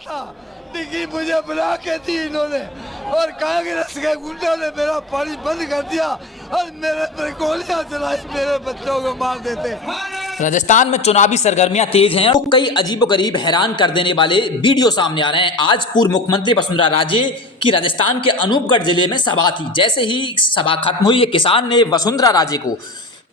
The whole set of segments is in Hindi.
था, डिग्गी मुझे बुला के दी इन्होंने और कांग्रेस के गुंडों ने मेरा पानी बंद कर दिया और मेरे पर गोलियां चलाई, मेरे बच्चों को मार देते। राजस्थान में चुनावी सरगर्मियां तेज हैं तो कई अजीबोगरीब हैरान कर देने वाले वीडियो सामने आ रहे हैं। आज पूर्व मुख्यमंत्री वसुंधरा राजे की राजस्थान के अनूपगढ़ जिले में सभा थी। जैसे ही सभा खत्म हुई, एक किसान ने वसुंधरा राजे को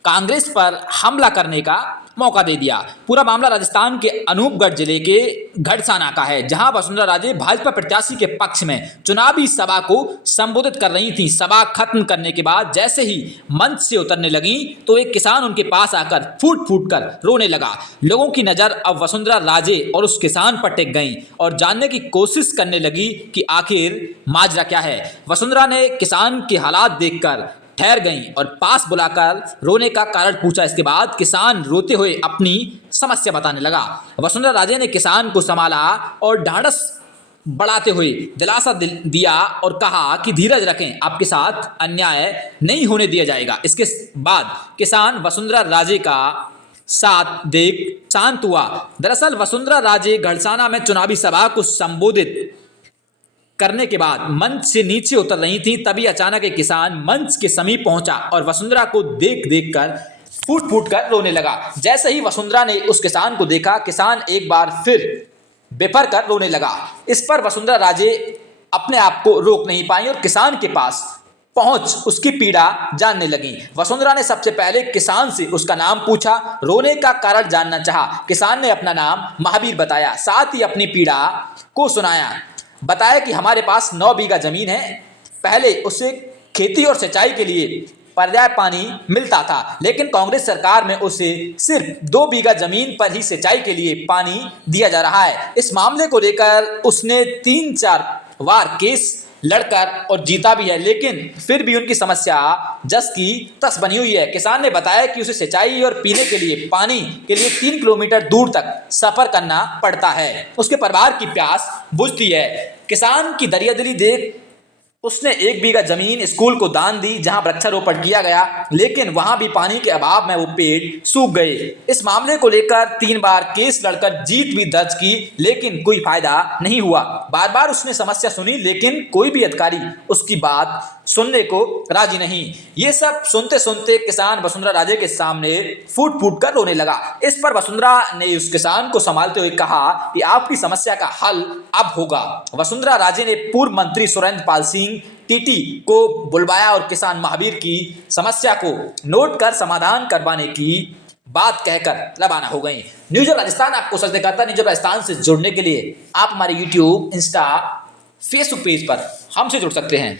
कांग्रेस पर हमला करने का मौका दे दिया। पूरा मामला राजस्थान के अनूपगढ़ जिले के घड़साना का है, जहां वसुंधरा राजे भाजपा प्रत्याशी के पक्ष में चुनावी सभा को संबोधित कर रही थी। सभा खत्म करने के बाद जैसे ही मंच से उतरने लगी तो एक किसान उनके पास आकर फूट फूट कर रोने लगा। लोगों की नजर अब वसुंधरा राजे और उस किसान पर टिक गई और जानने की कोशिश करने लगी कि आखिर माजरा क्या है। वसुंधरा ने किसान के हालात देखकर ठहर गईं और पास बुलाकर रोने का कारण पूछा। इसके बाद किसान रोते हुए अपनी समस्या बताने लगा। वसुंधरा राजे ने किसान को संभाला और ढांढस बढ़ाते हुए दिलासा दिया और कहा कि धीरज रखें, आपके साथ अन्याय नहीं होने दिया जाएगा। इसके बाद किसान वसुंधरा राजे का साथ देख शांत हुआ। दरअसल वसुंधरा राजे घड़साना में चुनावी सभा को संबोधित करने के बाद मंच से नीचे उतर रही थी, तभी अचानक एक किसान मंच के समीप पहुंचा और वसुंधरा को देख देख कर फूट फूट कर रोने लगा। जैसे ही वसुंधरा ने उस किसान को देखा, किसान एक बार फिर बेफर कर रोने लगा। इस पर वसुंधरा राजे अपने आप को रोक नहीं पाई और किसान के पास पहुंच उसकी पीड़ा जानने लगी। वसुंधरा ने सबसे पहले किसान से उसका नाम पूछा, रोने का कारण जानना चाहा। किसान ने अपना नाम महावीर बताया, साथ ही अपनी पीड़ा को सुनाया। बताया कि हमारे पास 9 बीघा जमीन है, पहले उसे खेती और सिंचाई के लिए पर्याप्त पानी मिलता था, लेकिन कांग्रेस सरकार में उसे सिर्फ 2 बीघा जमीन पर ही सिंचाई के लिए पानी दिया जा रहा है। इस मामले को लेकर उसने 3-4 बार केस लड़कर और जीता भी है, लेकिन फिर भी उनकी समस्या जस की तस बनी हुई है। किसान ने बताया कि उसे सिंचाई और पीने के लिए पानी के लिए 3 किलोमीटर दूर तक सफर करना पड़ता है। उसके परिवार की प्यास बुझती है। किसान की दरियादिली देख उसने 1 बीघा जमीन स्कूल को दान दी, जहां वृक्षारोपण किया गया, लेकिन वहां भी पानी के अभाव में वो पेड़ सूख गए। इस मामले को लेकर 3 बार केस लड़कर जीत भी दर्ज की, लेकिन कोई फायदा नहीं हुआ। बार बार उसने समस्या सुनी, लेकिन कोई भी अधिकारी उसकी बात सुनने को राजी नहीं। ये सब सुनते सुनते किसान वसुंधरा राजे के सामने फूट फूट कर रोने लगा। इस पर वसुंधरा ने उस किसान को संभालते हुए कहा कि आपकी समस्या का हल अब होगा। वसुंधरा राजे ने पूर्व मंत्री सुरेंद्र पाल सिंह टीटी को बुलवाया और किसान महावीर की समस्या को नोट कर समाधान करवाने की बात कहकर रवाना हो गई। न्यूज ऑफ राजस्थान आपको सच दिखाता है। न्यूज ऑफ राजस्थान से जुड़ने के लिए आप हमारे यूट्यूब, इंस्टा, फेसबुक पेज पर हमसे जुड़ सकते हैं।